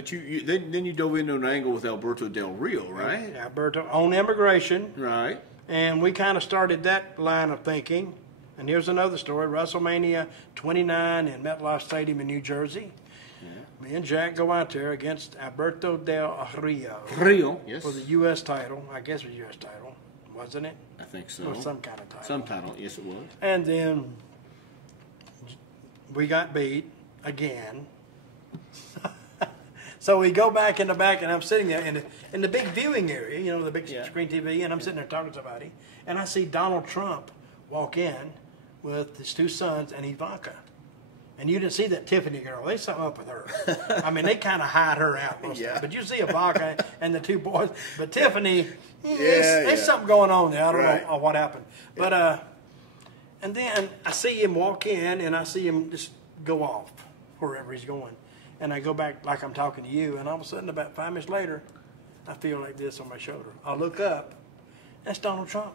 But then you dove into an angle with Alberto Del Rio, right? Alberto on immigration. Right. And we kind of started that line of thinking. And here's another story. WrestleMania 29 in MetLife Stadium in New Jersey. Yeah. Me and Jack go out there against Alberto Del Rio. Rio, yes. For the U.S. title. I guess it was U.S. title, wasn't it? I think so. Or some kind of title. Some title, yes it was. And then we got beat again. So we go back in the back, and I'm sitting there in the big viewing area, you know, the big screen TV, and I'm sitting there talking to somebody, and I see Donald Trump walk in with his two sons and Ivanka. And you didn't see that Tiffany girl. There's something up with her. I mean, they kind of hide her out most of the time. But you see Ivanka and the two boys. But Tiffany, there's something going on there. I don't know what happened. But and then I see him walk in, and I see him just go off wherever he's going. And I go back like I'm talking to you, and all of a sudden, about 5 minutes later, I feel like this on my shoulder. I look up. That's Donald Trump.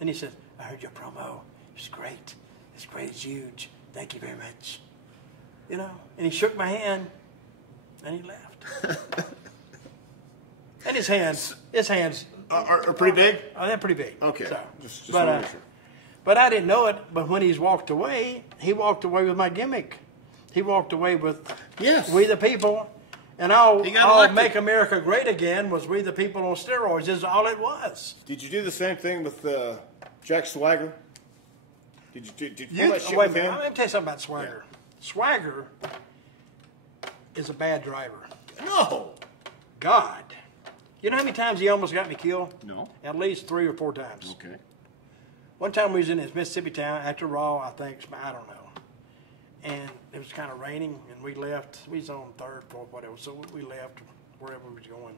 And he says, I heard your promo. It's great. It's great. It's huge. Thank you very much. You know, and he shook my hand, and he left. And his hands are pretty big? They're pretty big. Okay. So, just but I didn't know it. But when he's walked away with my gimmick. He walked away with We the People. And all Make America Great Again was We the People on steroids is all it was. Did you do the same thing with Jack Swagger? Did you pull that shit wait with a minute, him? let me tell you something about Swagger. Swagger is a bad driver. No. God. You know how many times he almost got me killed? No. At least 3 or 4 times. Okay. One time we was in this Mississippi town after Raw, I think, I don't know. And it was kind of raining, and we left. We was on 3rd, 4th, whatever. So we left wherever we was going.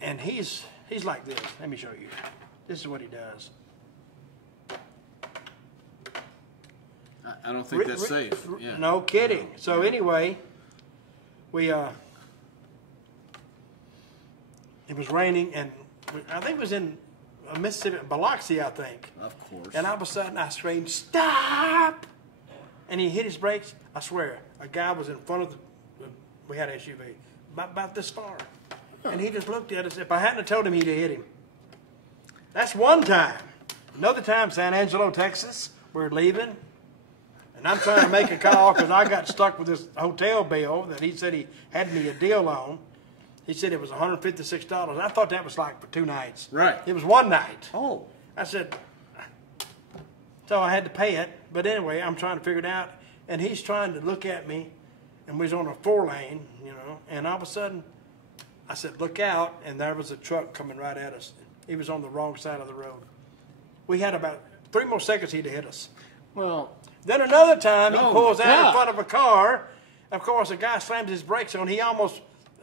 And he's like this. Let me show you. This is what he does. I don't think that's safe. Yeah. No kidding. So anyway, we it was raining, and I think it was in Mississippi, Biloxi, I think. Of course. And all of a sudden, I screamed, "Stop!" And he hit his brakes. I swear, a guy was in front of we had an SUV, about this far. And he just looked at us. If I hadn't have told him, he'd have hit him. That's one time. Another time, San Angelo, Texas, we're leaving. And I'm trying to make a call because I got stuck with this hotel bill that he said he had me a deal on. He said it was $156. I thought that was like for 2 nights. Right. It was 1 night. Oh. I said, so I had to pay it. But anyway, I'm trying to figure it out. And he's trying to look at me. And we was on a 4-lane, you know. And all of a sudden, I said, look out. And there was a truck coming right at us. He was on the wrong side of the road. We had about 3 more seconds he'd have hit us. Well. Then another time, he pulls out in front of a car. Of course, a guy slams his brakes on. He almost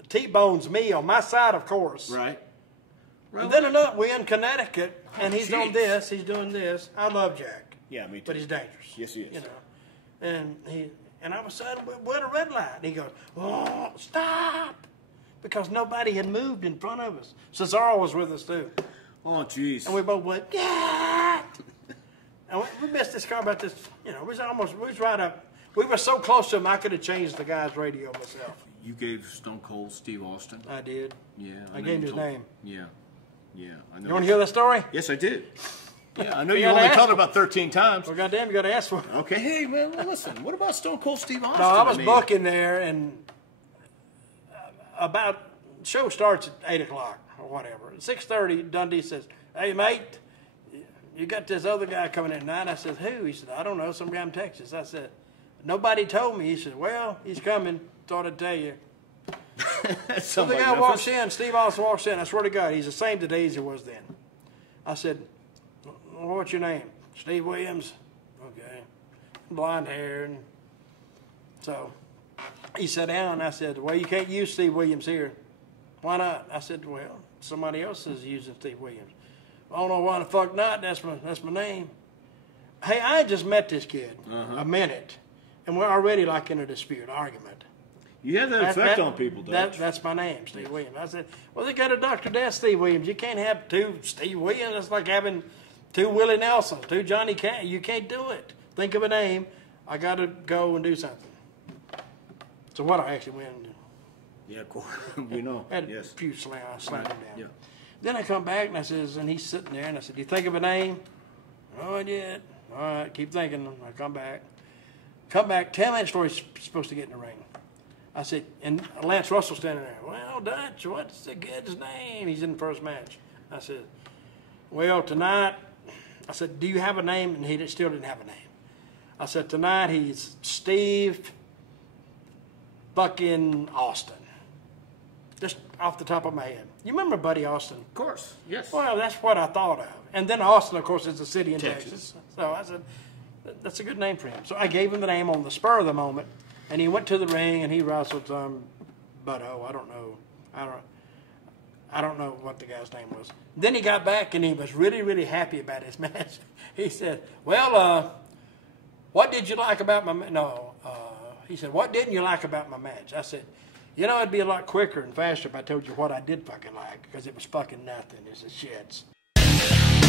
T-bones me on my side, of course. Right. And then another, we're in Connecticut, and he's on this. He's doing this. I love Jack. Yeah, me too. But he's dangerous. Yes, he is. You know, and all of a sudden, we're at a red light. And he goes, "Oh, stop!" Because nobody had moved in front of us. Cesaro was with us too. Oh, jeez. And we both went, yeah. And we missed this car about this. You know, we was right up. We were so close to him, I could have changed the guy's radio myself. You gave Stone Cold Steve Austin? I did. Yeah. I gave him his name. Yeah. Yeah. I know. You want to hear that story? Yes, I did. Yeah, I know you only told it about 13 times. Well, goddamn, you got to ask for it. Okay, hey, man, listen. What about Stone Cold Steve Austin? No, I was booking there, and show starts at 8 o'clock or whatever. At 6:30, Dundee says, "Hey, mate, you got this other guy coming in tonight." I said, "Who?" He said, "I don't know, some guy from Texas." I said, "Nobody told me." He said, "Well, he's coming. Thought I'd tell you." So the guy walks in, Steve Austin walks in. I swear to God, he's the same today as he was then. I said, "What's your name?" "Steve Williams." "Okay." Blonde hair. And so he sat down, and I said, "Well, you can't use Steve Williams here." "Why not?" I said, "Well, somebody else is using Steve Williams." "I don't know why the fuck not. That's my name." Hey, I just met this kid a minute, and we're already like in a dispute, argument. You have that effect on people, Dutch. That's my name, Steve Williams. I said, "Well, they got a Dr. Death Steve Williams. You can't have 2 Steve Williams. It's like having 2 Willie Nelsons, 2 Johnny Cash. You can't do it. Think of a name. I got to go and do something." So what I actually went and Yeah, of course. We know. Had Yes. a few slammed him down. Yeah. Then I come back and I says, and he's sitting there, and I said, "Do you think of a name?" "Oh, I did." "All right, keep thinking." I come back. 10 minutes before he's supposed to get in the ring. I said, and Lance Russell standing there. "Well, Dutch, what's the kid's name?" He's in the first match. I said, "Well, tonight," I said, "do you have a name?" And he still didn't have a name. I said, "Tonight he's Steve fucking Austin." Just off the top of my head. You remember Buddy Austin? Of course. Yes. Well, that's what I thought of. And then Austin, of course, is a city in Texas. So I said, that's a good name for him. So I gave him the name on the spur of the moment, and he went to the ring and he wrestled some Butto. I don't know what the guy's name was. Then he got back and he was really, really happy about his match. He said, "Well, what did you like about my match?" He said, "What didn't you like about my match?" I said, "You know, it'd be a lot quicker and faster if I told you what I did fucking like, because it was fucking nothing. It's a shits."